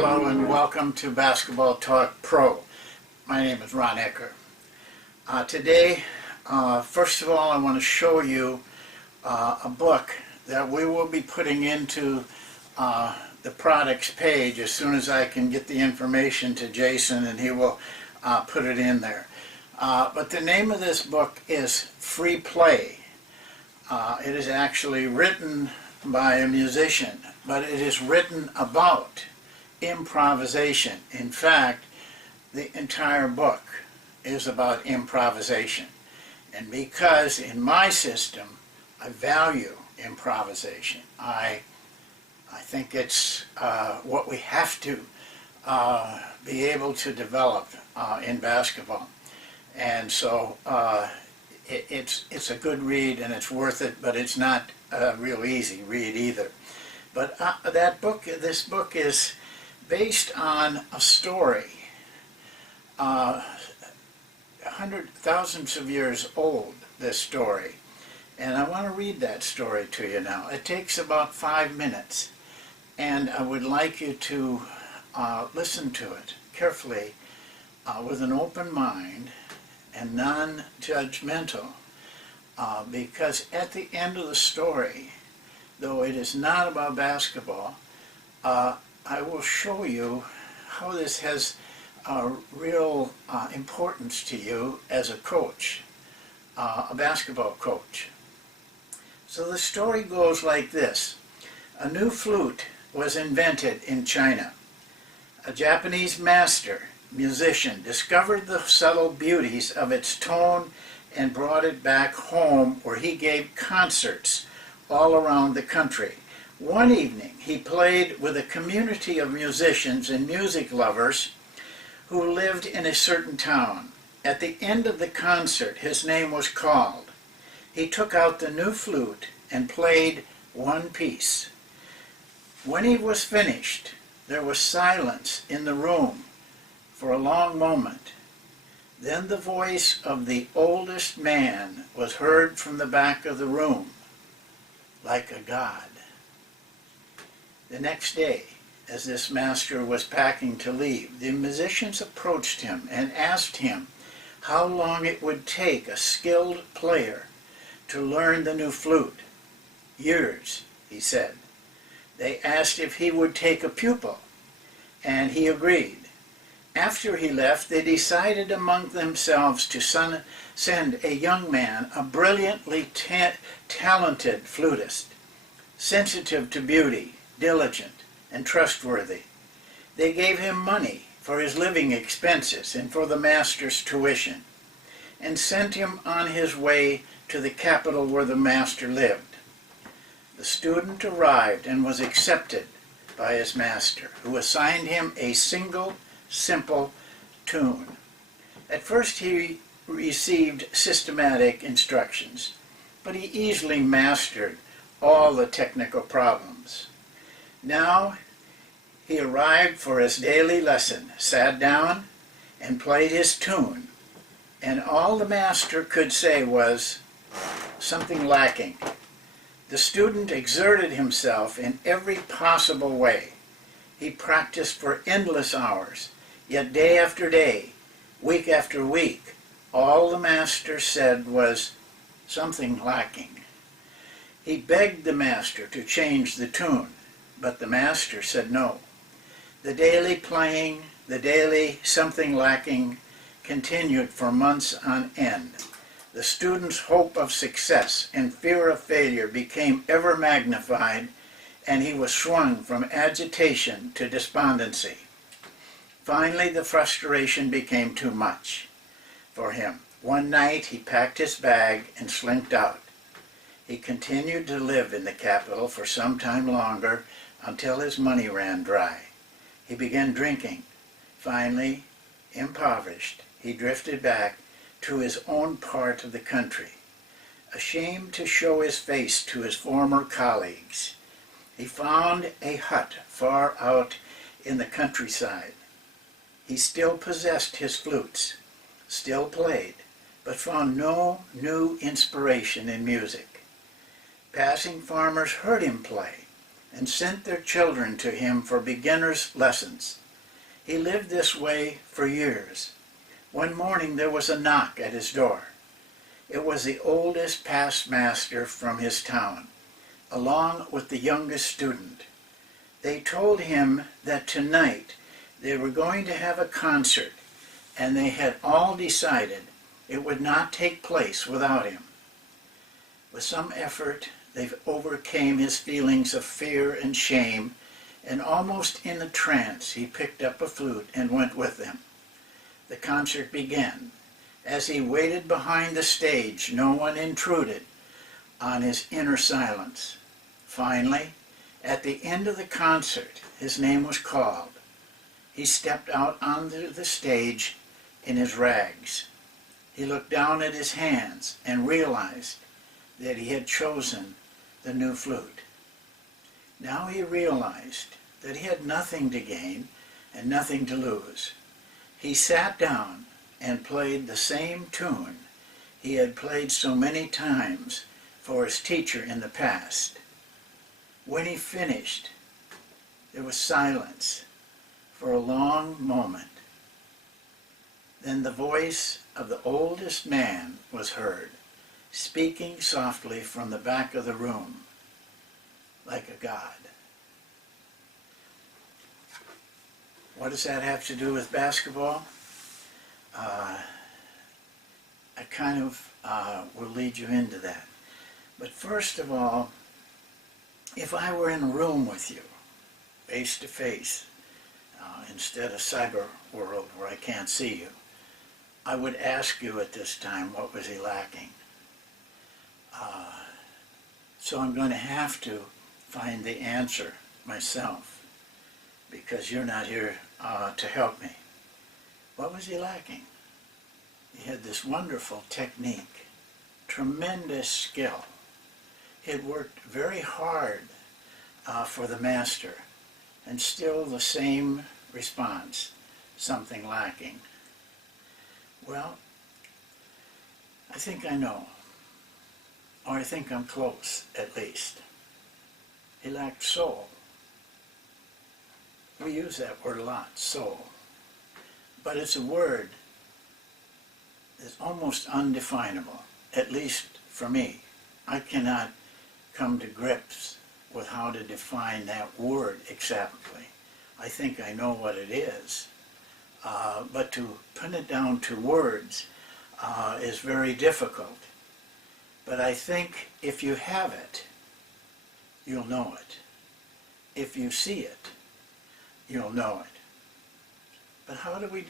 Hello and welcome to Basketball Talk Pro. My name is Ron Ekker. Today, first of all, I want to show you a book that we will be putting into the products page as soon as I can get the information to Jason, and he will put it in there. But the name of this book is Free Play. It is actually written by a musician, but it is written about improvisation. In fact, the entire book is about improvisation. And because in my system I value improvisation, I think it's what we have to be able to develop in basketball. And so it's a good read and it's worth it, but it's not a real easy read either. But this book is based on a story, thousands of years old, this story. And I want to read that story to you now. It takes about 5 minutes, and I would like you to listen to it carefully with an open mind and non-judgmental, because at the end of the story, though it is not about basketball, I will show you how this has real importance to you as a coach, a basketball coach. So the story goes like this. A new flute was invented in China. A Japanese musician discovered the subtle beauties of its tone and brought it back home, where he gave concerts all around the country. One evening, he played with a community of musicians and music lovers who lived in a certain town. At the end of the concert, his name was called. He took out the new flute and played one piece. When he was finished, there was silence in the room for a long moment. Then the voice of the oldest man was heard from the back of the room, like a god. The next day, as this master was packing to leave, the musicians approached him and asked him how long it would take a skilled player to learn the new flute. Years, he said. They asked if he would take a pupil, and he agreed. After he left, they decided among themselves to send a young man, a brilliantly talented flutist, sensitive to beauty, diligent, and trustworthy. They gave him money for his living expenses and for the master's tuition, and sent him on his way to the capital where the master lived. The student arrived and was accepted by his master, who assigned him a single, simple tune. At first he received systematic instructions, but he easily mastered all the technical problems. Now he arrived for his daily lesson, sat down, and played his tune, and all the master could say was something lacking. The student exerted himself in every possible way. He practiced for endless hours, yet day after day, week after week, all the master said was something lacking. He begged the master to change the tune, but the master said no. The daily playing, the daily something lacking, continued for months on end. The student's hope of success and fear of failure became ever magnified, and he was swung from agitation to despondency. Finally, the frustration became too much for him. One night, he packed his bag and slinked out. He continued to live in the capital for some time longer, until his money ran dry. He began drinking. Finally, impoverished, he drifted back to his own part of the country. Ashamed to show his face to his former colleagues, he found a hut far out in the countryside. He still possessed his flutes, still played, but found no new inspiration in music. Passing farmers heard him play, and sent their children to him for beginners' lessons. He lived this way for years. One morning there was a knock at his door. It was the oldest past master from his town, along with the youngest student. They told him that tonight they were going to have a concert, and they had all decided it would not take place without him. With some effort, they overcame his feelings of fear and shame, and almost in a trance, he picked up a flute and went with them. The concert began. As he waited behind the stage, no one intruded on his inner silence. Finally, at the end of the concert, his name was called. He stepped out onto the stage in his rags. He looked down at his hands and realized that he had chosen the new flute. Now he realized that he had nothing to gain and nothing to lose. He sat down and played the same tune he had played so many times for his teacher in the past. When he finished, there was silence for a long moment. Then the voice of the oldest man was heard, speaking softly from the back of the room, like a god. What does that have to do with basketball? I kind of will lead you into that. But first of all, if I were in a room with you, face to face, instead of cyber world where I can't see you, I would ask you at this time, what was he lacking? So I'm going to have to find the answer myself, because you're not here to help me. What was he lacking? He had this wonderful technique, tremendous skill. He had worked very hard for the master, and still the same response, something lacking. Well, I think I know, or I think I'm close, at least. He lacked soul. We use that word a lot, soul. But it's a word that's almost undefinable, at least for me. I cannot come to grips with how to define that word exactly. I think I know what it is, but to pin it down to words is very difficult. But I think if you have it, you'll know it. If you see it, you'll know it. But how do we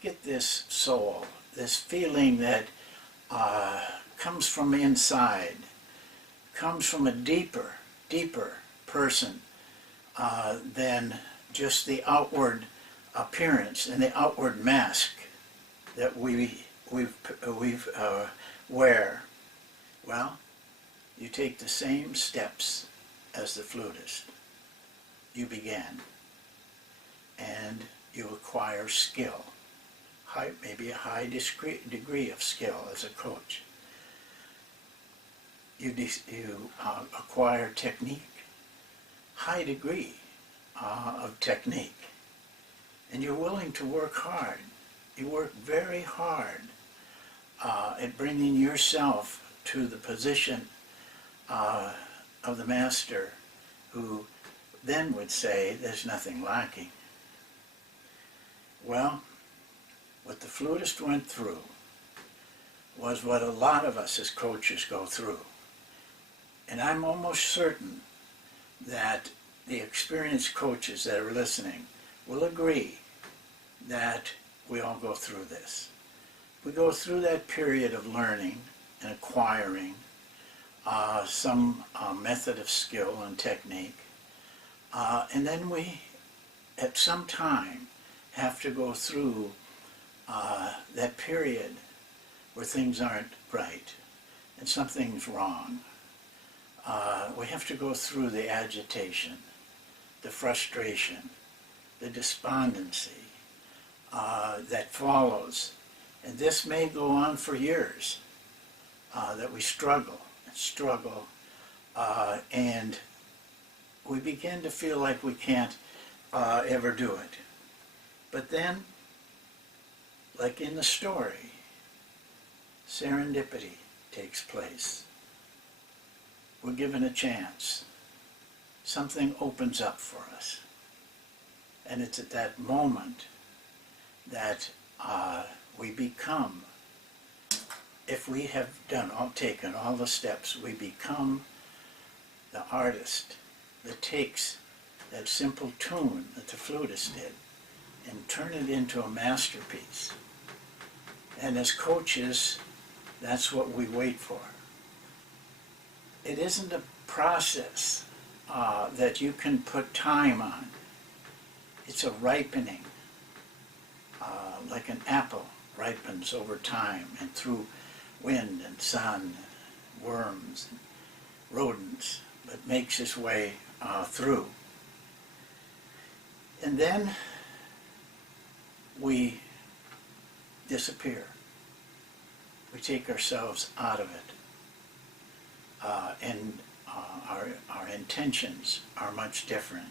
get this soul, this feeling that comes from inside, comes from a deeper person than just the outward appearance and the outward mask that we wear? Well, you take the same steps as the flutist. You began, and you acquire skill, maybe a high degree of skill as a coach. You acquire technique, high degree of technique, and you're willing to work hard. You work very hard at bringing yourself to the position of the master, who then would say there's nothing lacking. Well, what the flutist went through was what a lot of us as coaches go through. And I'm almost certain that the experienced coaches that are listening will agree that we all go through this. We go through that period of learning and acquiring some method of skill and technique, and then we, at some time, have to go through that period where things aren't right and something's wrong. We have to go through the agitation, the frustration, the despondency that follows. And this may go on for years, that we struggle and struggle, and we begin to feel like we can't ever do it. But then, like in the story, serendipity takes place. We're given a chance. Something opens up for us. And it's at that moment that we become, if we have taken all the steps, we become the artist that takes that simple tune that the flutist did and turn it into a masterpiece. And as coaches, that's what we wait for. It isn't a process that you can put time on. It's a ripening, like an apple ripens over time and through wind and sun, worms, and rodents, but makes its way through. And then we disappear. We take ourselves out of it. And our intentions are much different.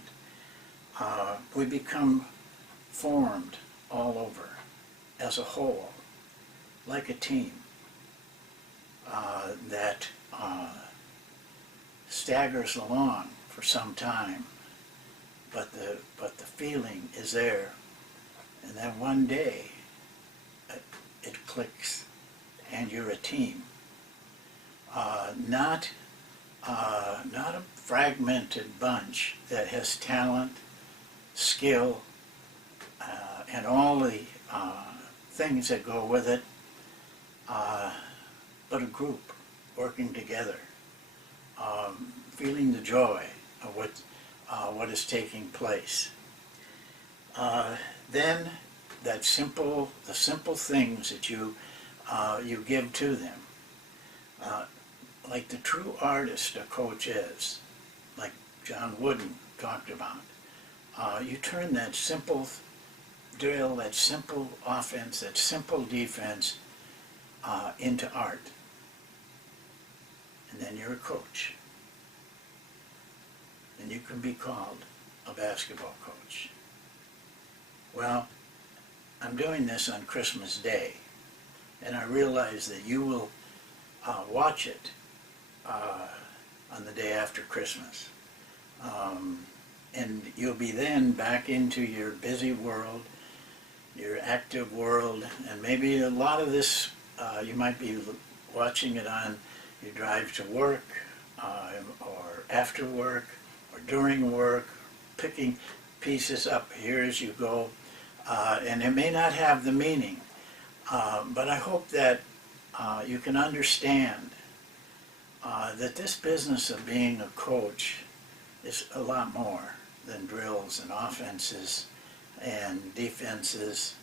We become formed all over as a whole, like a team that staggers along for some time, but the feeling is there, and then one day it clicks, and you're a team. Not a fragmented bunch that has talent, skill, and all the things that go with it, but a group working together, feeling the joy of what is taking place. Then the simple things that you give to them, like the true artist a coach is, like John Wooden talked about. You turn that simple drill, that simple offense, that simple defense into art. And then you're a coach. And you can be called a basketball coach. Well, I'm doing this on Christmas Day, and I realize that you will watch it on the day after Christmas. And you'll be then back into your busy world, your active world, and maybe a lot of this, you might be watching it on your drive to work, or after work, or during work, picking pieces up here as you go, and it may not have the meaning, but I hope that you can understand that this business of being a coach is a lot more than drills and offenses and defenses.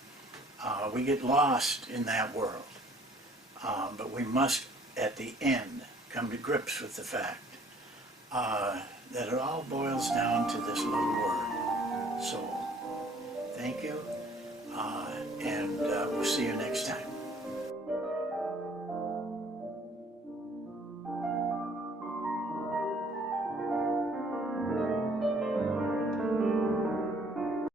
We get lost in that world, but we must, at the end, come to grips with the fact that it all boils down to this little word, soul. Thank you, and we'll see you next time.